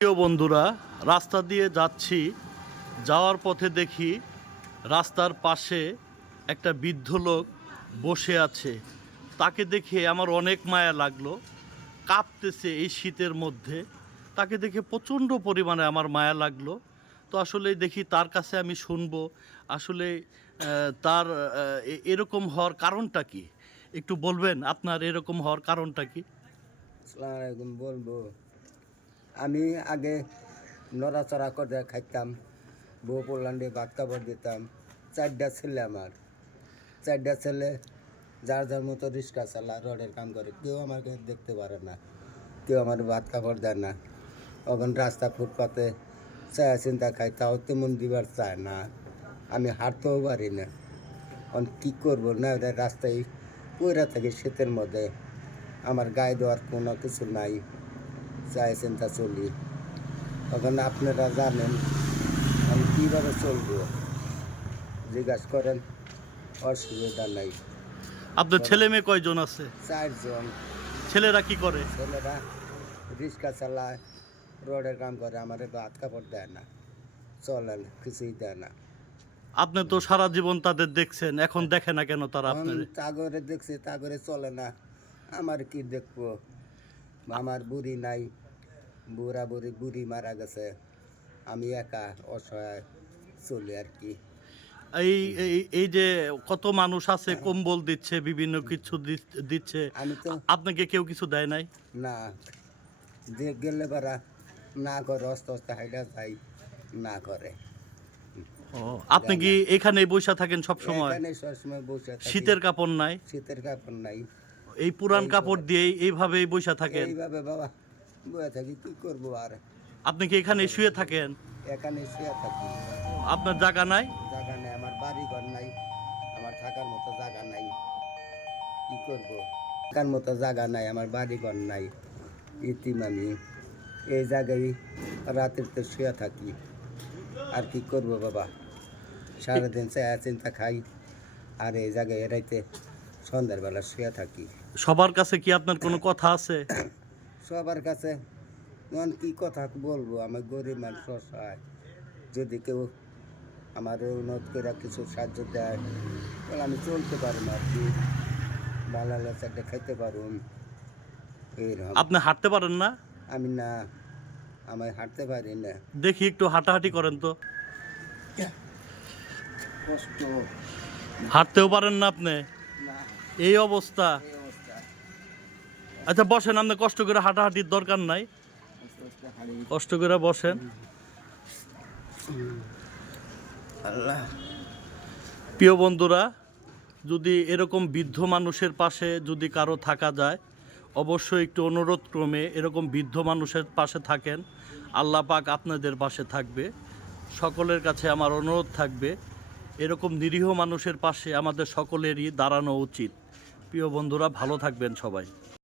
প্রিয় বন্ধুরা, রাস্তা দিয়ে যাচ্ছি, যাওয়ার পথে দেখি রাস্তার পাশে একটা বৃদ্ধ লোক বসে আছে। তাকে দেখে আমার অনেক মায়া লাগলো। কাঁপতেছে এই শীতের মধ্যে। তাকে দেখে প্রচণ্ড পরিমাণে আমার মায়া লাগলো। তো আসলে দেখি তার কাছে আমি শুনবো আসলে তার এরকম হওয়ার কারণটা কি। একটু বলবেন আপনার এরকম হওয়ার কারণটা কি? আসসালামু আলাইকুম। বলবো, আমি আগে নড়াচড়া করে খাইতাম, বউ পোলান্ডে ভাত কাপড় দিতাম। 4টা ছেলে আমার, 4টা ছেলে যার যার মতো রিক্সা চালা, রডের কাম করে। কেউ আমাকে দেখতে পারে না, কেউ আমার ভাত কাপড় দেয় না। এখন রাস্তা ফুটপাতে চায়া চিন্তা খাই, তাও তেমন দিবার চায় না। আমি হাঁটতেও পারি না। এখন কী করবো না, রাস্তায় পইরা থাকি শীতের মধ্যে। আমার গায়ে দেওয়ার কোনো কিছু নাই, চাই চিন্তা চলি। তখন আপনারা জানেন আমি কীভাবে চলবো, জিজ্ঞাসা করেন, অসুবিধা নাই। আপনার ছেলে মেয়ে কয়জন আছে? 4 জন। ছেলেরা কি করে? ছেলেরা রিক্সা চালায়, রোডের কাম করে। আমার ভাত কাপড় দেয় না, চলেন কিছুই দেয় না। আপনি তো সারা জীবন তাদের দেখছেন, এখন দেখে না কেন তারা আপনার? তাগরে দেখছি, তাগরে চলে না। আমার কি দেখবো? আমার বুড়ি নাই, বুড়ি মারা গেছে। আমি একা অসহায় চলি আর কি। এই এই এই যে কত মানুষ আছে কম্বল দিচ্ছে, বিভিন্ন কিছু দিচ্ছে, আমি তো আপনাকে কেউ কিছু দেয় নাই? না, যে গেলে বারা না করে, অস্তে অস্তে হাইটা যাই, না করে। ও, আপনি কি এখানে বসে থাকেন সব সময়? এখানে সবসময় বসে থাকি। শীতের কাপড় নাই? শীতের কাপড় নাই। এই পুরান কাপড় দিয়ে এইভাবেই বসে থাকেন? এইভাবে বাবা বসে থাকি, কি করবো আর। আপনি কি এখানে শুয়ে থাকেন? এখানে শুয়ে থাকি। আপনার জায়গা নাই? জায়গা নেই, আমার বাড়ি ঘর নাই, আমার থাকার মতো জায়গা নাই। কি করব? থাকার মতো জায়গা নাই, আমার বাড়ি ঘর নাই, ইতিম আমি। এই জায়গায় রাতের তো শুয়ে থাকি। আর কি করব বাবা, সারাদিন চায়া চিন্তা খাই, আর এই জায়গায় এরাইতে সন্ধ্যার বেলা শুয়ে থাকি। সবার কাছে কি আপনার কোনো কথা আছে? সবার কাছে মন কি কথা বলবো, আমার গরিব মানুষ, অসহায়। যদি কেউ আমার উন্নত করে কিছু সাহায্য দেয়, তাহলে আমি চলতে পারবো আর কি, ভালো চারটে খাইতে পারুন। এইরকম। আপনি হাঁটতে পারেন না? আমি না, আমি হাঁটতে পারি না। দেখি একটু হাঁটাহাঁটি করেন তো। কষ্ট। হাঁটতেও পারেন না আপনি? না, এই অবস্থা? এই অবস্থা। আচ্ছা বসেন, আপনি কষ্ট করে হাঁটাহাঁটির দরকার নাই, আস্তে আস্তে হাঁড়ি। কষ্ট করে বসেন। আল্লাহ। প্রিয় বন্ধুরা, যদি এরকম বৃদ্ধ মানুষের পাশে যদি কারো থাকা যায়, অবশ্যই একটু অনুরোধ ক্রমে এরকম বৃদ্ধ মানুষের পাশে থাকেন। আল্লাহ পাক আপনাদের পাশে থাকবে। সকলের কাছে আমার অনুরোধ থাকবে, এরকম নিরীহ মানুষের পাশে আমাদের সকলেরই দাঁড়ানো উচিত। প্রিয় বন্ধুরা, ভালো থাকবেন সবাই।